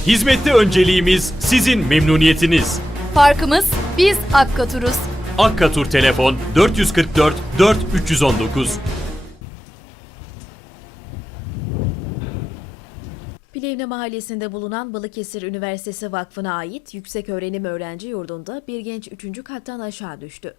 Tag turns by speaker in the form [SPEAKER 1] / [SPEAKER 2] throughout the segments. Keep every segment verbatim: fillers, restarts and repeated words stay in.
[SPEAKER 1] Hizmette önceliğimiz sizin memnuniyetiniz.
[SPEAKER 2] Farkımız biz Akkatur'uz.
[SPEAKER 1] Akkatur telefon dört yüz kırk dört dört üç yüz on dokuz.
[SPEAKER 3] Plevne Mahallesi'nde bulunan Balıkesir Üniversitesi Vakfı'na ait Yükseköğrenim Öğrenci Yurdu'nda bir genç üçüncü kattan aşağı düştü.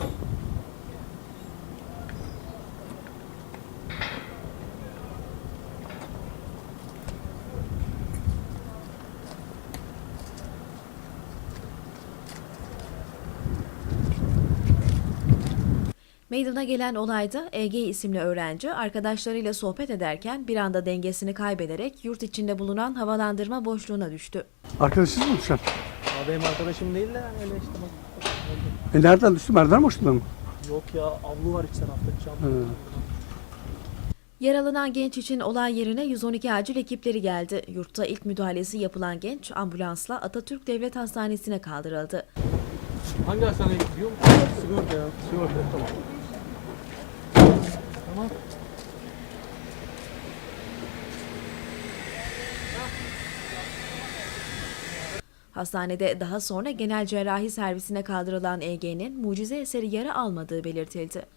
[SPEAKER 3] Meydana gelen olayda E G isimli öğrenci arkadaşlarıyla sohbet ederken bir anda dengesini kaybederek yurt içinde bulunan havalandırma boşluğuna düştü.
[SPEAKER 4] Arkadaşınız mı düşen?
[SPEAKER 5] Abi benim arkadaşım değil de yani öyle işte bak.
[SPEAKER 4] E nereden düştü? Merdiven boşluğunda mı?
[SPEAKER 5] Yok ya avlu var iki tarafta cam.
[SPEAKER 4] Hı.
[SPEAKER 3] Yaralanan genç için olay yerine yüz on iki acil ekipleri geldi. Yurtta ilk müdahalesi yapılan genç ambulansla Atatürk Devlet Hastanesi'ne kaldırıldı.
[SPEAKER 5] Hangi hastaneye gidiyor mu? Sigorta ya. Sigorta tamam. Tamam.
[SPEAKER 3] Hastanede daha sonra genel cerrahi servisine kaldırılan E G'nin mucize eseri yara almadığı belirtildi.